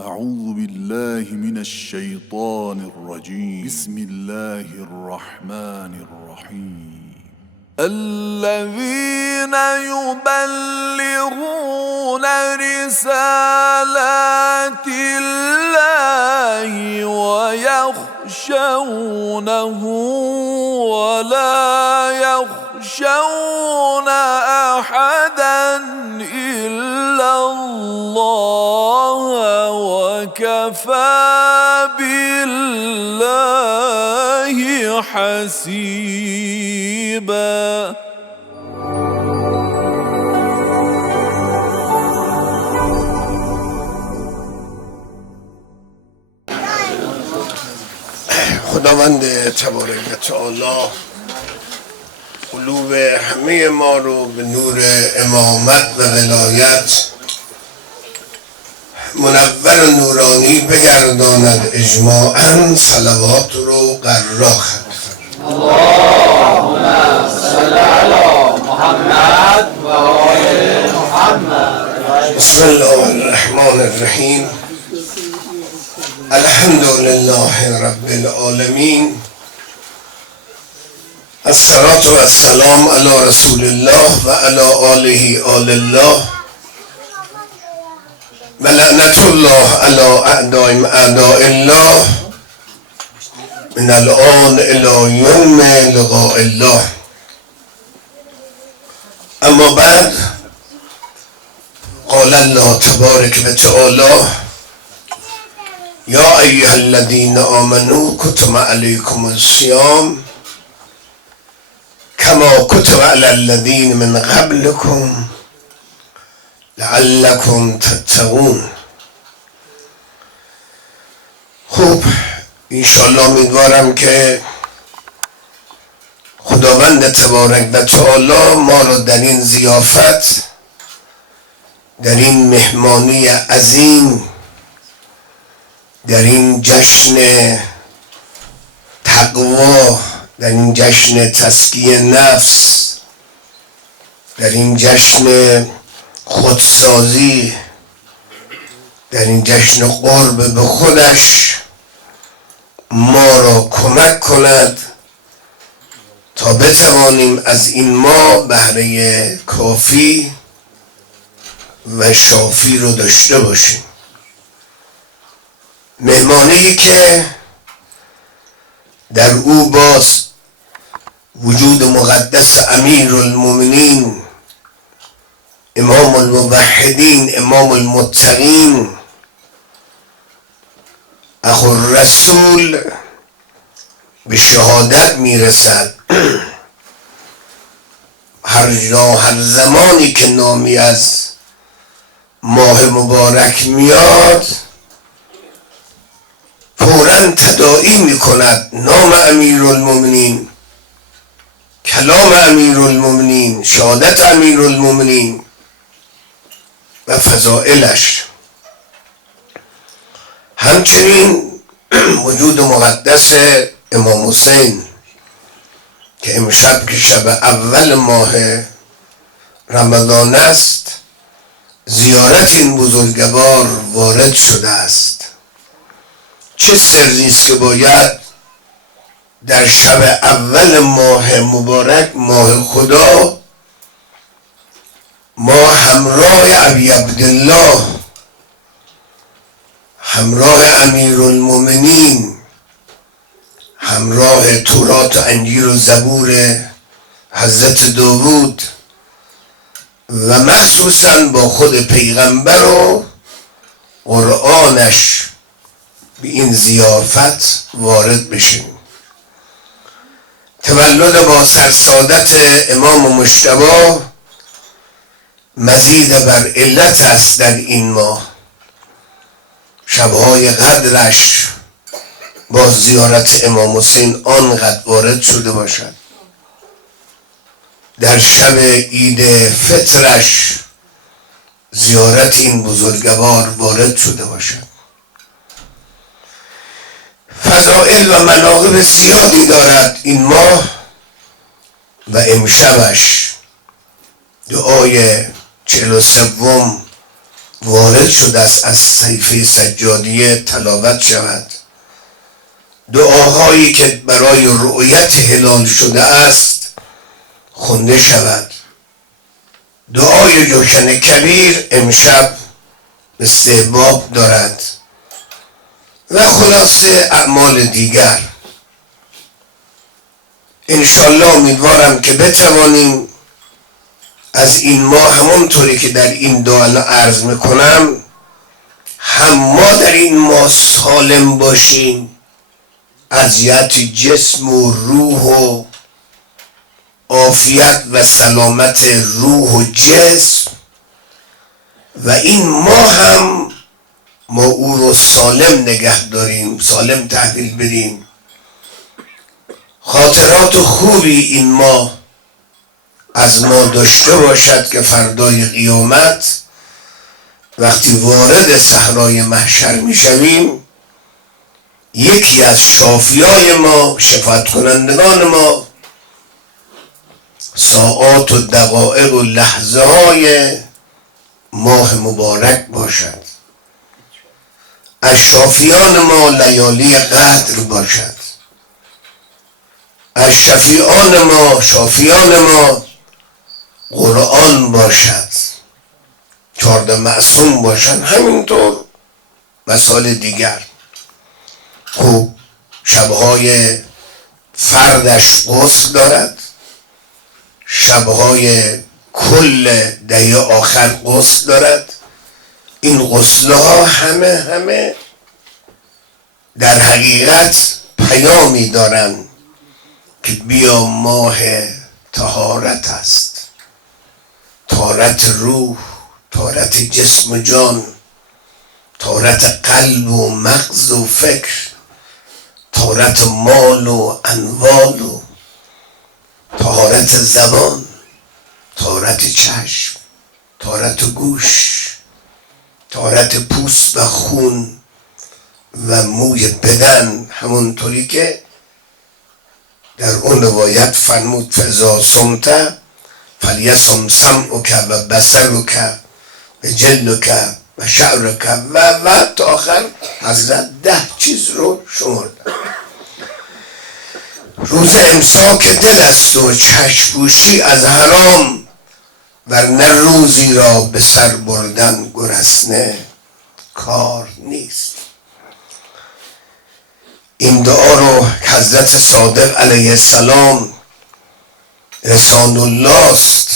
أعوذ بالله من الشيطان الرجيم. بسم الله الرحمن الرحيم. الذين يبلغون رسالات الله ويخشونه ولا يخشون أحدا إلا الله وكفى بالله حسيبا. خداوند تبارک و تعالی قلوب همه ما رو به نور امامت و ولایت منور و نورانی بگرداند اجماعاً. صلوات رو قرار خواهد. اللهم صل علی محمد و آل محمد. بسم الله الرحمن الرحیم. الحمد لله رب العالمین. الصلاة و السلام علی رسول الله و علی آله آل الله و لعنت الله علی اعداء الله من الآن الی یوم لقاء الله. اما بعد، قال الله تبارک و تعالی: یا ایها الذین آمنوا کتب علیکم الصیام کما کتب علی الذین من قبلکم لعلکم تتقون. خوب، انشاءالله امیدوارم که خداوند تبارک و تعالی ما رو در این ضیافت، در این مهمانی عظیم، در این جشن تقوا، در این جشن تزکیه نفس، در این جشن خودسازی، در این جشن قرب به خودش ما را کمک کند تا بتوانیم از این ماه بهره کافی و شافی رو داشته باشیم. مهمانی که در او باز وجود مقدس امیر المؤمنین، امام الموحدین، امام المتقین، اخو الرسول به شهادت میرسد. هر زمانی که نامی از ماه مبارک میاد، فوراً تداعی میکند نام امیر المؤمنین، کلام امیر المؤمنین، شهادت امیر المؤمنین و فضائلش. همچنین وجود مقدس امام حسین که امشب که شب اول ماه رمضان است، زیارت این بزرگوار وارد شده است. چه سری است که باید در شب اول ماه مبارک، ماه خدا، ما همراه ابی عبدالله، همراه امیر المؤمنین، همراه تورات و انجیل و زبور حضرت داوود و مخصوصاً با خود پیغمبر و قرآنش به این ضیافت وارد بشیم. تولد با سرسادت امام مجتبی مزید بر علت است در این ماه. شبهای قدرش با زیارت امام حسین آنقدر وارد شده باشد، در شب عید فطرش زیارت این بزرگوار وارد شده باشد. فضائل و مناقب زیادی دارد این ماه و امشبش دعای 43 وارد شده است از صحیفه سجادیه تلاوت شود، دعاهایی که برای رؤیت هلال شده است خونده شود. دعای جوشن کبیر امشب استحباب دارد و خلاصه اعمال دیگر. انشالله امیدوارم که بتوانیم از این ماه همونطوری که در این دعا عرض میکنم هم ما در این ماه سالم باشیم، اذیت جسم و روح و عافیت و سلامت روح و جسم، و این ماه هم ما او رو سالم نگه داریم، سالم تحویل بدیم. خاطرات خوبی این ماه از ما داشته باشد که فردای قیامت وقتی وارد صحرای محشر میشویم یکی از شافیای ما، شفاعت کنندگان ما، ساعات و دقایق و لحظه های ماه مبارک باشد، از شافیان ما لیالی قدر باشد، از شفیعان ما، شافیان ما قرآن باشد، 14 معصوم باشند، همینطور مسائل دیگر. خوب شبهای فردش غسل دارد، شبهای کل دهه آخر غسل دارد. این غسلها همه در حقیقت پیامی دارند که بیا ماه طهارت است، طهارت روح، طهارت جسم و جان، طهارت قلب و مغز و فکر، طهارت مال و اموال و طهارت زبان، طهارت چشم، طهارت گوش، طهارت پوست و خون و موی بدن، همونطوری که در اون روایت فرمود فاذا صمت فلیصم سمعک و بصرک و جلدک و شعرک و تا آخر حضرت 10 چیز رو شمردن. روز امساک دل است و چشم‌پوشی از حرام، ورنه روزی را به سر بردن گرسنه کار نیست. این دعا رو حضرت صادق علیه السلام رسول الله است،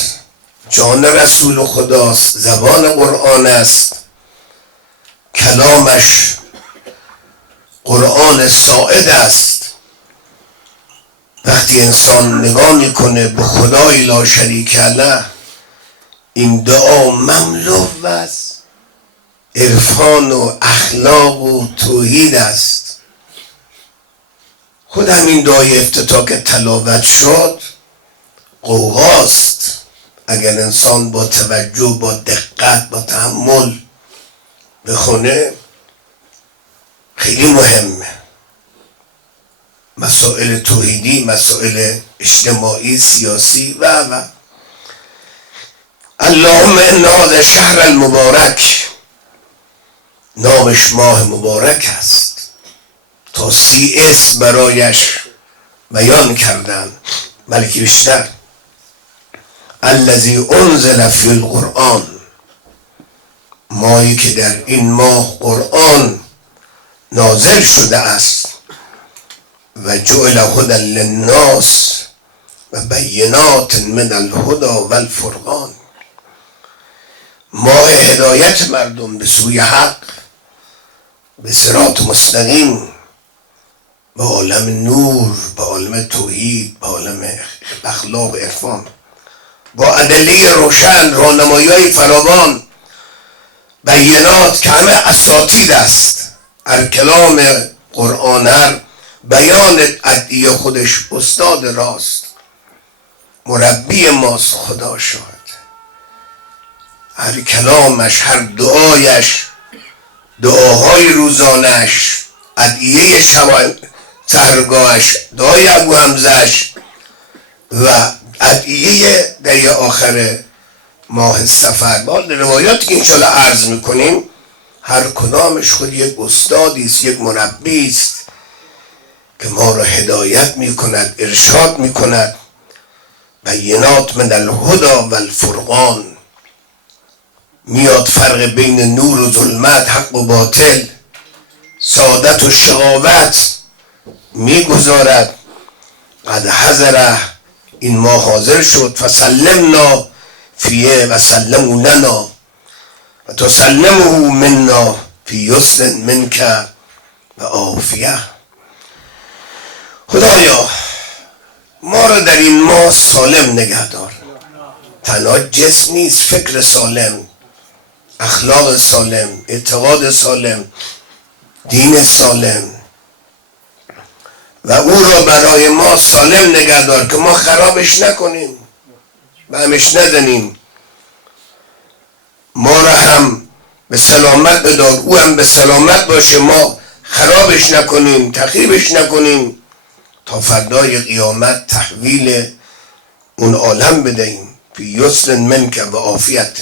جان رسول خداست، زبان قرآن است، کلامش قرآن ساعد است. وقتی انسان نگاه میکنه به خدای لا شریک له، این دعا مملو از عرفان و اخلاق و توحید است. خود همین دعای افتتاح که تلاوت شد قوقاست. اگر انسان با توجه، با دقت، با تحمل بخونه خیلی مهمه. مسائل توحیدی، مسائل اجتماعی، سیاسی و اللهم ان هذا الشهر المبارک، نامش ماه مبارک است، تا 30 اسم برایش بیان کردن، بلکه بیشتر. الذی انزل فی القرآن، ماهی که در این ماه قرآن نازل شده است، و جعل هدی للناس و بینات من الهدی و الفرقان، ماه هدایت مردم به سوی حق، به صراط مستقیم، به عالم نور، به عالم توحید، به عالم اخلاق و عرفان، با ادله روشن، راهنمایی‌های فراوان، بینات که همه اساطیر است. هر کلام قرآن، هر بیان ادعیه خودش استاد راست، مربی ماست، خدا شاهد. هر کلامش، هر دعایش، دعاهای روزانش، ادعیه سحرگاهش، دعای ابو حمزه‌اش و ادعیه در آخر ماه صفر. بعد روایاتی که انشاءالله عرض میکنیم هر کدامش خود یک استادی است، یک مربی است که ما را هدایت میکند، ارشاد میکند. بینات من الهدی و الفرقان، میاد فرق بین نور و ظلمت، حق و باطل، سعادت و شقاوت میگذارد. قد حضره، این ما حاضر شد. فسلمنا فیه و سلموا لنا و تسلمه منا فی یسر منک و عافیه. خدایا ما را در این ماه سالم نگه دار. تنها جسم نیست، فکر سالم، اخلاق سالم، اعتقاد سالم، دین سالم، و او را برای ما سالم نگه دار که ما خرابش نکنیم، به همش ندنیم. ما را هم به سلامت بدار، او هم به سلامت باشه، ما خرابش نکنیم، تخریبش نکنیم، تا فردای قیامت تحویل اون عالم بدهیم. فی یسر منک و عافیت،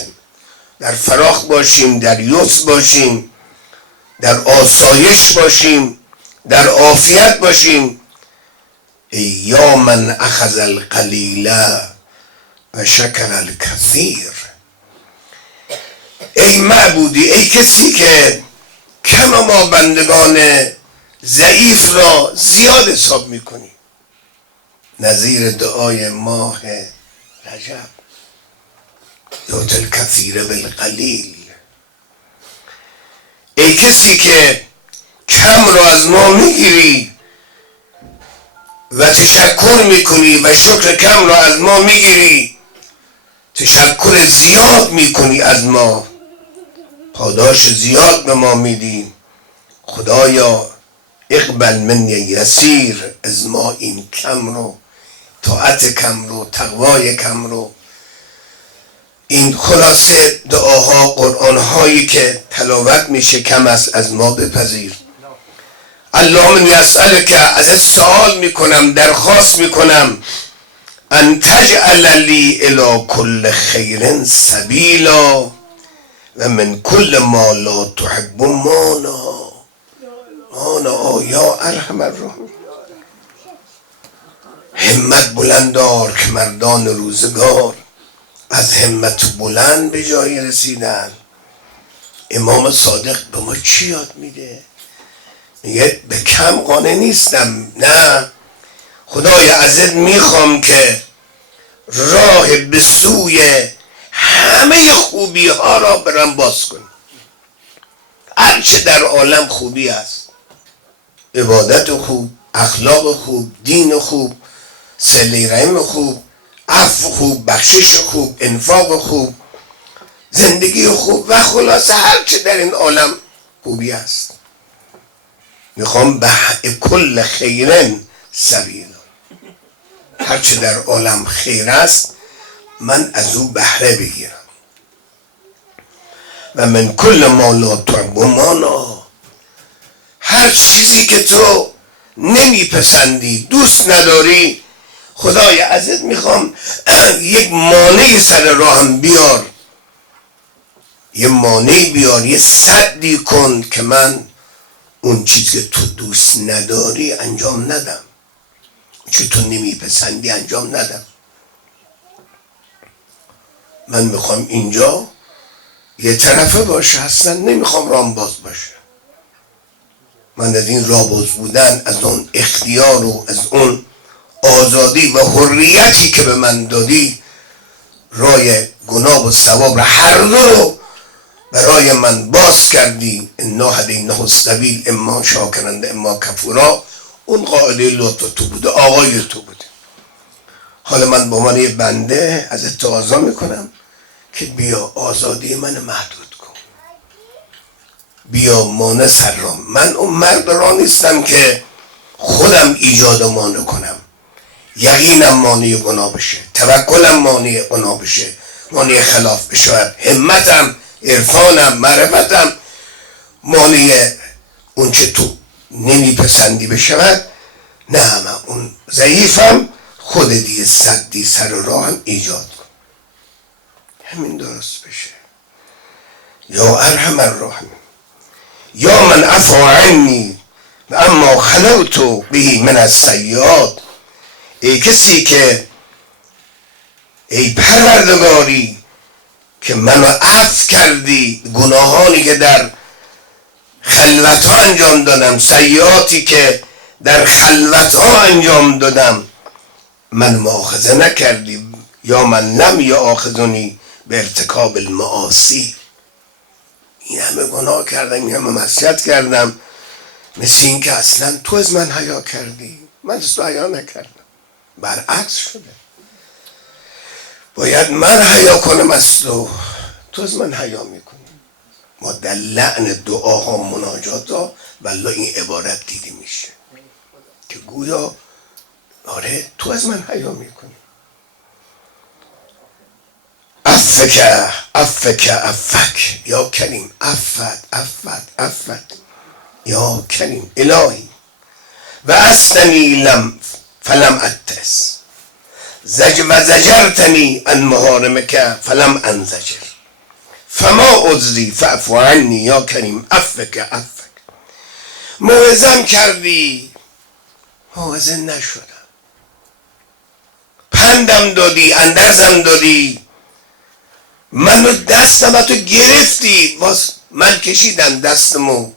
در فراخ باشیم، در یسر باشیم، در آسایش باشیم، در عافیت باشیم. ای یا من اخذ القلیل و شکر الکثیر، ای معبودی، ای کسی که کم ما بندگان ضعیف را زیاد حساب میکنی. نظیر دعای ماه رجب، یعطی الکثیر بالقلیل. ای کسی که کم را از ما میگیری و تشکر میکنی و شکر کم را از ما میگیری، تشکر زیاد میکنی از ما، پاداش زیاد به ما میدی. خدایا اقبل منی یسیر، از ما این کم رو، طاعت کم رو، تقوای کم رو، این خلاصه دعاها، قرآنهایی که تلاوت میشه کم است، از ما بپذیر. اللهم یسألک، ازت سوال میکنم، درخواست میکنم، ان تجعل لی الی کل خیر سبیلا و من کل ما لا تحب مانا یا ارحم الراحمین. همت بلند دار که مردان روزگار از همت بلند به جای رسیدن. امام صادق به ما چی یاد میده؟ میگه به کم قانع نیستم، نه، خدایا ازت میخوام که راه به سوی همه خوبی ها را برم باز کنی. هرچه در عالم خوبی است، عبادت خوب، اخلاق خوب، دین خوب، صله رحم خوب، عفو خوب، بخشش خوب، انفاق خوب، زندگی خوب، و خلاصه هرچه در این عالم خوبی است، میخوام به کل خیرن سبیلا، هرچه در عالم خیر است من از او بهره بگیرم. و من کل ما لا تحب مانا، هر چیزی که تو نمیپسندی، دوست نداری، خدای ازت میخوام یک مانعی سر راهم بیار، یه مانعی بیار، یه سدی کن که من اون چیزی که تو دوست نداری انجام ندم، چی تو نمیپسندی انجام ندم. من میخوام اینجا یه طرفه باشه، اصلا نمیخوام رامباز باشه. من از این رامباز بودن، از اون اختیار و از اون آزادی و حریتی که به من دادی، رای گناه و ثواب را هر دو برای من باز کردی. انا هدیناه السبیل اما شاکرا اما کفورا. اون قاعده لطف تو بوده، آقای تو بوده. حالا من به عنوان یه بنده ازت تقاضا میکنم که بیا آزادی من محدود کن، بیا مانع سر را. من اون مرد را نیستم که خودم ایجاد و مانع کنم. یقینم مانع گناه بشه، توکلم مانع گناه بشه، مانع خلاف بشه، همتم، عرفانم، معرفتم مانع اون چه تو نمیپسندی بشود. نه، من اون ضعیفم، خود دیگه سدی سر راهم ایجاد کن. همین درست بشه. یا ارحم الراحمین، یا من عفا عنی و اما خلوت به من السیئات، ای کسی که، ای پروردگاری که منو عفو کردی گناهانی که در خلوت ها انجام دادم، سیئاتی که در خلوت ها انجام دادم، من مؤاخذه نکردی. یا من لم یؤاخذنی به ارتکاب المعاصی، این همه گناه کردم، این همه معصیت کردم، مثل این که اصلا تو از من حیا کردی، من از تو حیا نکردم. برعکس شده، باید من حیا کنم از تو، تو از من حیا میکنی. ما در لعن دعاها مناجاتها والله این عبارت دیده میشه که گویا آره تو از من حیا میکنی. افک یا کریم، افت یا کریم الهی، و استنی لم فلم اتس و زجرتنی ان محارمک فلم انزجر فما عذری فاعف عنی یا کریم. افک موعظه‌ام کردی، موعظه نشدم، پندم دادی، اندرزم دادی، منو دستم تو گرفتی، باز من کشیدم دستمو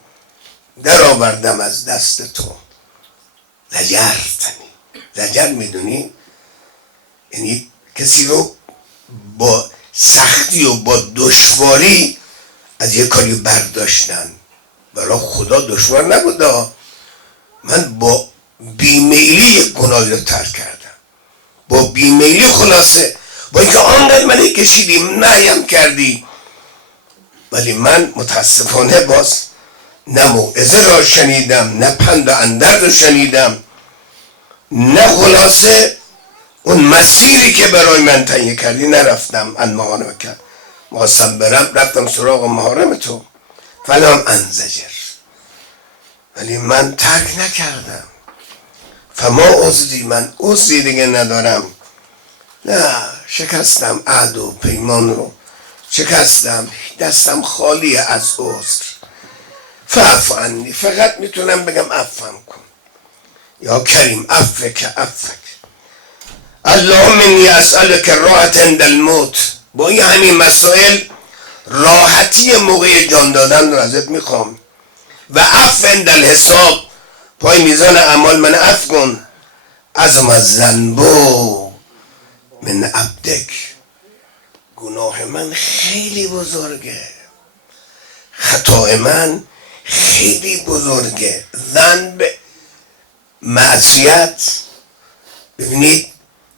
در آوردم از دست تو. زجرتنی، زجر میدونی یعنی کسی رو با سختی و با دشواری از یه کاری برداشتن. برای خدا دشوار نبوده، من با بیمیلی یک گناهی رو ترک کردم، با بیمیلی. خلاصه با اینکه آنقدر من کشیدیم، نهیم کردی، ولی من متاسفانه باز نه موعظه را شنیدم، نه پند و اندرز رو شنیدم، نه خلاصه اون مسیری که برای من تعیین کردی نرفتم. ان محارم کرد مقصد برم، رفتم سراغ محارم تو. فلم انزجر، ولی من ترک نکردم. فما عذری، من عذری دیگه ندارم. نه، شکستم عهد و پیمان رو، شکستم، دستم خالی از عذر. فاعف عنی، فقط میتونم بگم عفوم کن. یا کریم افک اللهم انی اسألک راحت عند الموت. با این همین مسائل راحتی موقع جان دادن رو ازت میخوام. و عفو عند الحساب، پای میزان اعمال من عفو کن. عظم الذنب من عبدک، گناه من خیلی بزرگه، خطای من خیلی بزرگه. ذنب، معصیت، ببینید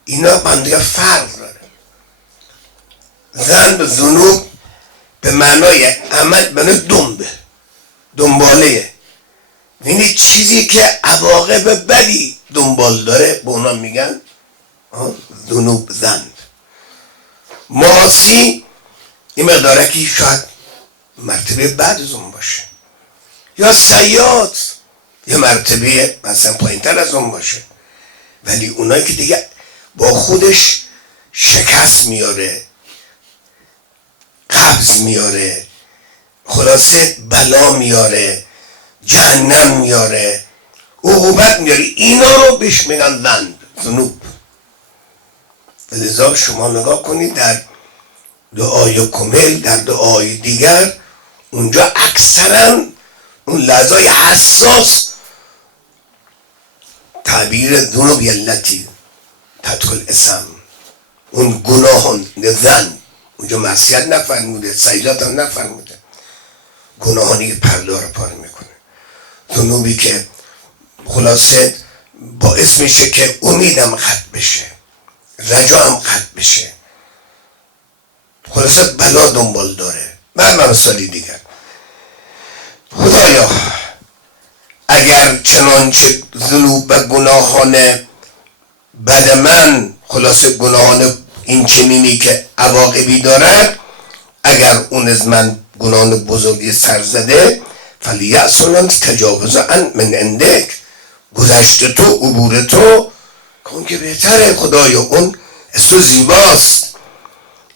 اینا با هم دیگه فرق داره. ذنب، ذنوب به معنای عمل، به دنباله، یعنی چیزی که عواقب بدی دنبال داره، به اونا میگن ذنوب. ذنب، معاصی این مقدارکی شاید مرتبه بعد از اون باشه، یا سیئات یه مرتبه مثلا پایین‌تر از اون باشه، ولی اونایی که دیگه با خودش شکست میاره، قبض میاره، خلاصه بلا میاره، جهنم میاره، عقوبت میاره، اینا رو بهش میگن ذنوب. لذا شما نگاه کنید در دعای کمیل، در دعای دیگر، اونجا اکثرا اون لحظای حساس تعبیر ذنوب یلتی تدخل اسم، اون گناهان ذنب، اونجا معصیت نفرموده، سیئات هم نفرموده، گناهانی که پرده رو پاره میکنه، ذنوبی که خلاصه باعث میشه که امیدم قطع بشه، رجام قطع بشه، خلاصه بلا دنبال داره. بعد مثالی دیگر، خدایا اگر چنانچه ذنوب و گناهان بد من، خلاصه گناهان این چنینی که عواقبی دارد، اگر اون از من گناهان بزرگی سر زده، فلیأسلن تجاوز عن من عندک، گذشت تو، عبور تو کن که بهتره. خدایا اون از تو زیباست.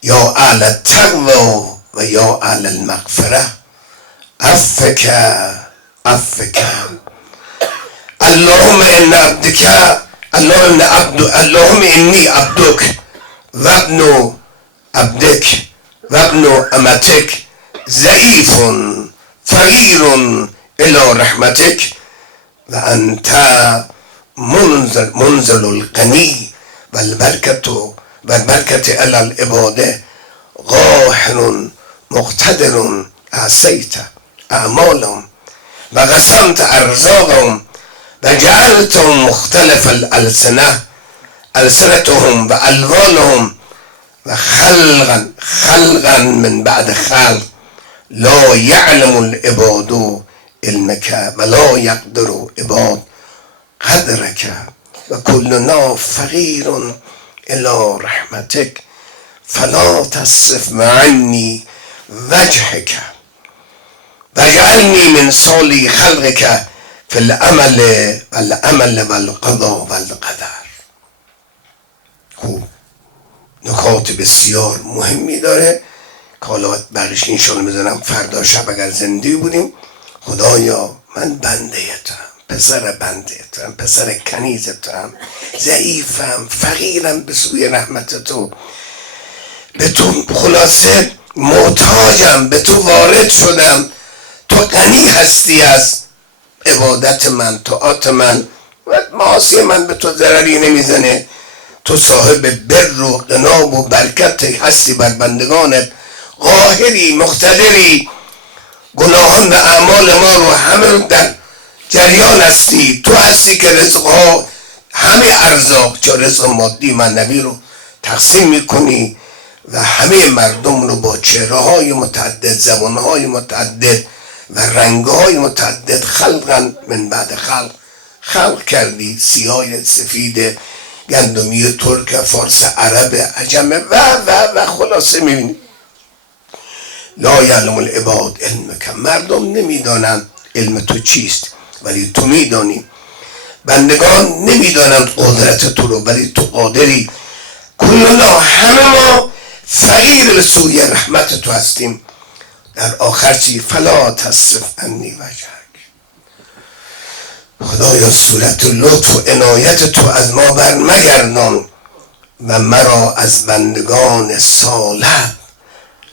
یا اهل التقوی و یا اهل المغفره عفک عفک اللهم ان عبدك اللهم انی عبدک و ابن عبدک و ابن امتک ضعیف فقیر الى رحمتک و انت منزل الغنی و البرکت علی العباده قاهر مقتدر احصیت اعمالهم و قسمت ارزاقهم و جعلتهم مختلف السنتهم و الوانهم و خلقا من بعد خلق لا یعلم العباد علمك و لا یقدر عباد قدرك و کلنا فقیر الى رحمتك فلا تصرف عني وجهك واجعلني من صالح خلقك في العمل والقضاء والقدر. خوب، نکات بسیار مهمی داره که حالا بقیش انشالله میذارم فردا شب اگر زنده بودیم. خدایا من بنده‌تم، پسر بنده‌تم، پسر کنیزتم، ضعیفم، فقیرم به سوی رحمت تو، به تو خلاصه محتاجم، به تو وارد شدم، تو غنی هستی از عبادت من، طاعت من و معاصی من به تو ضرری نمیزنه. تو صاحب بر و غنا و برکت هستی بر بندگانت، قاهری مقتدری، گناهان و اعمال ما رو همه در جریان هستی. تو هستی که رزقها همه ارزاق چه رزق مادی معنوی رو تقسیم میکنی و همه مردم رو با چهره‌های متعدد، زبان‌های متعدد و رنگ‌های متعدد خلقا من بعد خلق کردی. سیاه، سفید، گندمی، ترک، فارس، عرب، عجم و خلاصه میبینی. لا یعلم العباد علمک، مردم نمیدانند علم تو چیست ولی تو میدانی. بندگان نمیدانند قدرت تو رو ولی تو قادری. کلنا همه ما فقیر به سوی رحمت تو هستیم. در آخر چی؟ فلا تصرف عنی وجهک. خدایا صورت لطف و عنایت تو از ما بر مگردان و مرا از بندگان صالح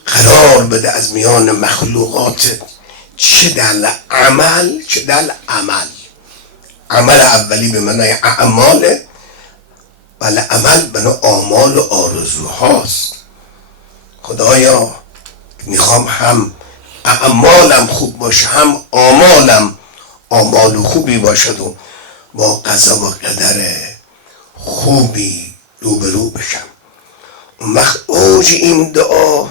قرار بده از میان مخلوقات، چه در عمل چه در عمل. عمل اولی به معنای اعماله ولی عمل به معنای آمال و آرزوهاست. خدایا میخوام هم اعمالم خوب باشه هم آمالم آمال خوبی باشد و با قضا و قدر خوبی روبرو بشم. اون وقت اوج این دعا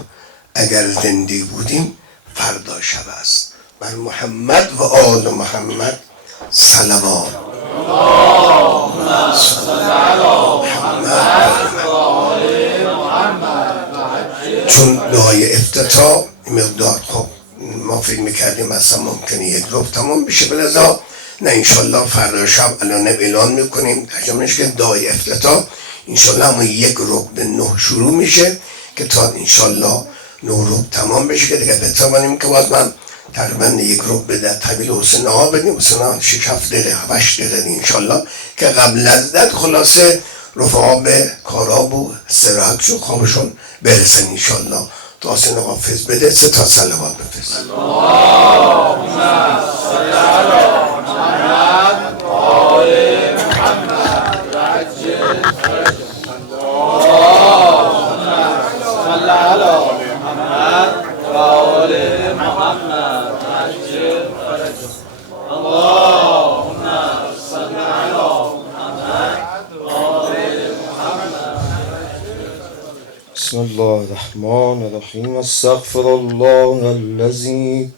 اگر زنده بودیم فردا شب است. بر محمد و آل محمد صلوات. اللهم صل علی محمد و آل محمد. چون دعای افتتاح مقدار خب ما فکر میکردیم اصلا ممکنه یک روب تمام بشه، بلذا نه انشالله فردا شب الان اعلان میکنیم ترجمهش که دعای افتتاح انشالله همون 8:45 شروع میشه که تا انشالله 9 تمام بشه که دیگه بتوانیم که باز من تقریبا 1 بده طویل حسین ها بدیم، حسین ها 6-7 دقیقه 8 دقیقه انشالله که قبل از دد خلاصه رفقا به کاراب و استراحتشون خوابشون برسن انشالله. تا حسین حافظ بده 3 تا صلوات بفرست. اللهم صل علی محمد و آل محمد عجل فرجهم. اللهم صل علی محمد و آل محمد عجل فرجهم. اللهم صل علی محمد و آل محمد. بسم الله الرحمن الرحیم. استغفر الله الذی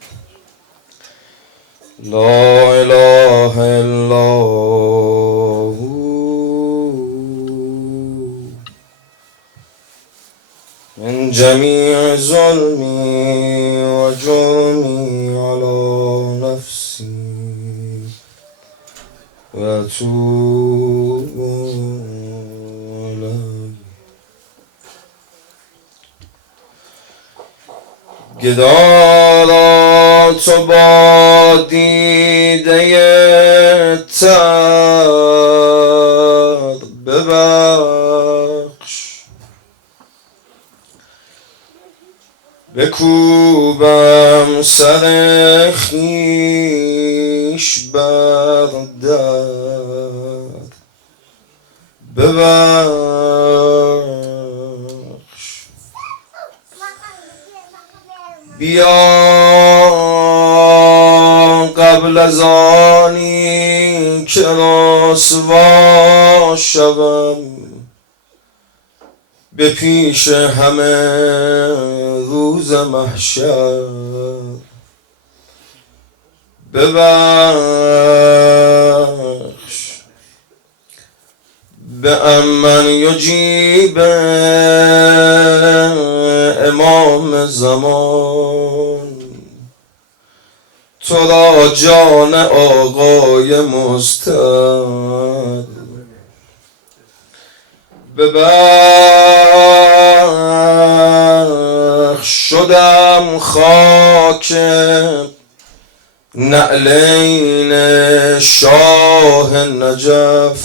لا اله الا هو من جمیع ظلمی و جرمی علی نفسی و اتوب الیه. گدا را تو با دیده تر ببخش، بکوبم سر خویش بر در ببخش. بیا قبل از آنی که رسوا شوم، به پیش همه روز محشر ببخش. به امن یجیب امام زمان، تو را جان آقای مستر ببخش. شدم خاک نعلین شاه نجف،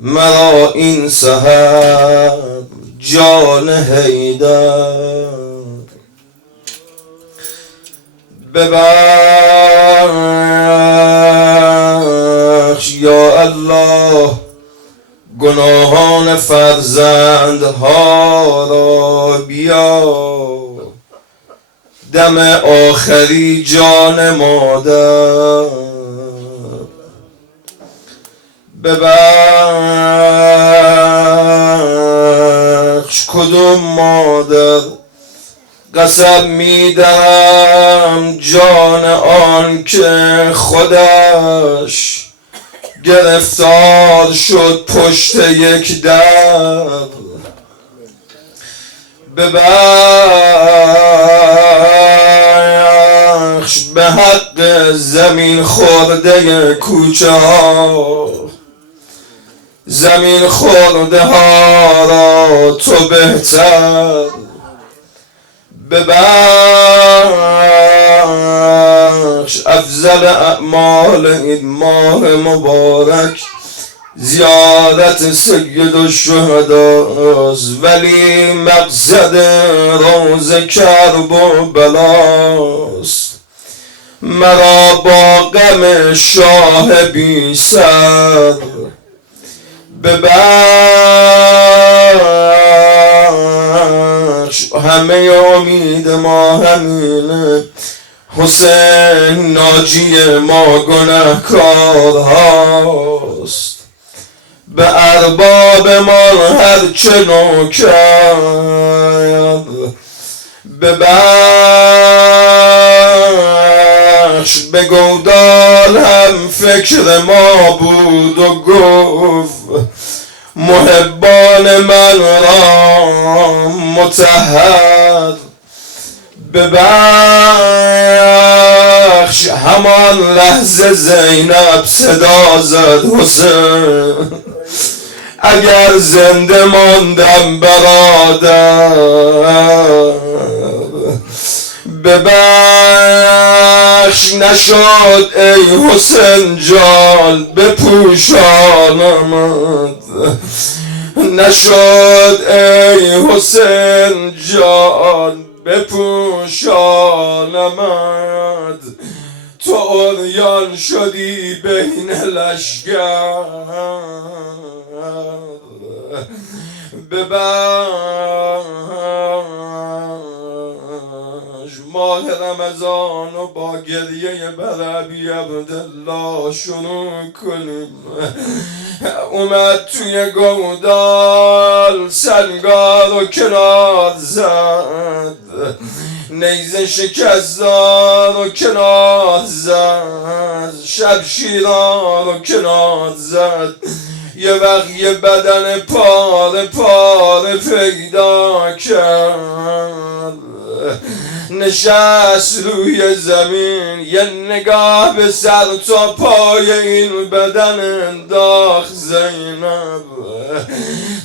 مرا این سحر جان حیدر ببخش. یا الله گناهان فرزندها را بیا، دم آخری جان مادر ببخش. کدوم مادر قسم میدم جان آن که خودش گرفتار شد پشت یک در ببخش. به حق زمین خورده کوچه ها، زمین خورده ها را تو بهتر ببخش. افضل اعمال این ماه مبارک زیارت سید الشهداست، ولی مقصد روز کرب و بلاست. مرا با غم شاه بی سر ببخش. همه امید ما همینه، حسین ناجی ما گنهکار هاست. به ارباب ما هرچه نوکر ببخش. به گودال هم فکر ما بود و گفت محبان من را مطهر ببخش. همان لحظه زینب صدا زد حسین اگر زنده ماندم برادر ببخش. نشد ای حسین جان بپوشانمت، نشد ای حسین جان بپوشانمت. تو عریان شدی بین لشگر ببخش. ماه رمضان و با گریه بر ابی عبدالله شروع کنیم. اومد توی گودال سنگار و کنار زد، نیزه شکستار و کنار زد، شبشیران و کنار زد. یه وقت یه بدن پاره پاره پیدا کرد، نشست روی زمین، یه نگاه به سر تا پای این بدن انداخت. زینب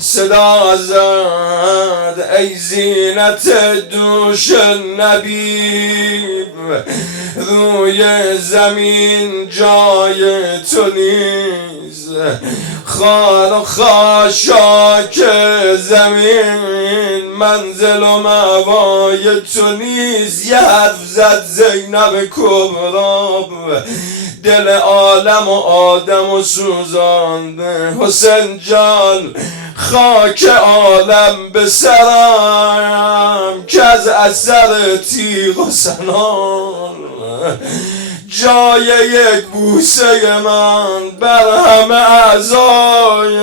صدا زد ای زینت دوش نبی روی زمین جای تو نیست خار و خاشاک زمین منزل و موای تو نیست یه حرف زد زینب کبرا دل عالم و آدم و سوزانده حسین جان خاک عالم به سرم که از اثر تیغ و سنان جای یک بوسه من بر همه اعضای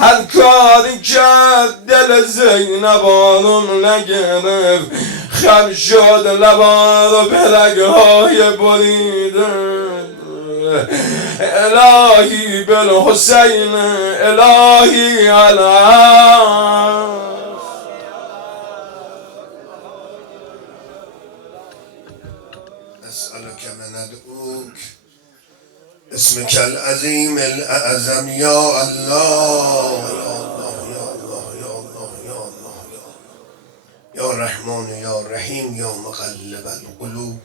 هر کاری کرد دل زینب آروم نگرفت خم شد لبا رو به رگهای بریده الهی بالحسین الهی علیه نسألك وندعوك اسمك العظيم الأعظم يا الله يا الله يا الله يا الله يا الله يا رحمن يا رحيم يا مقلب القلوب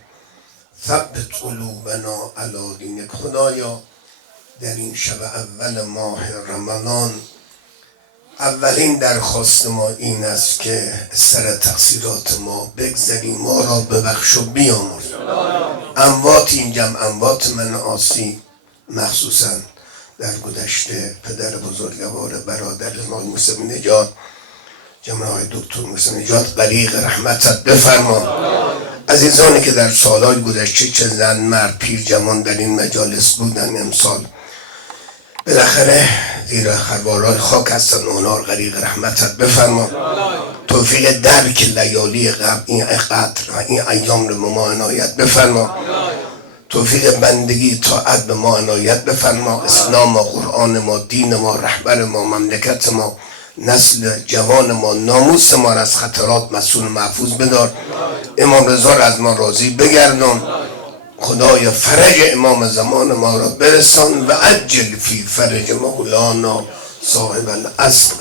ثبت قلوبنا على دینک. خدایا در این شب اول ماه رمضان اولین درخواست ما این است که سر تقصیرات ما بگذری، ما را ببخش و بیامرز. اموات این جمع اموات من آسی مخصوصا در گذشته پدر بزرگوار برادر آقای موسی نجات جناب آقای دکتر موسی نجات غریق رحمتت بفرما. عزیزانی که در سالهای گذشته چه زن مرد پیر جوان در این مجالس بودن امسال بالاخره زیر خروارهای خاک هستن، اونا رو غریق رحمتت بفرما. توفیق درک لیالی قبل این قدر و این ایام رو به ما عنایت بفرما. توفیق بندگی طاعت به ما عنایت بفرما. اسلام و قرآن ما، دین ما، رهبر ما، مملکت ما، نسل جوان ما، ناموس ما را از خطرات مسئول محفوظ بدار. امام رضا را از ما راضی بگردان. خدایا فرج امام زمان ما را برسان و عجل فی فرج مولانا صاحب العصر.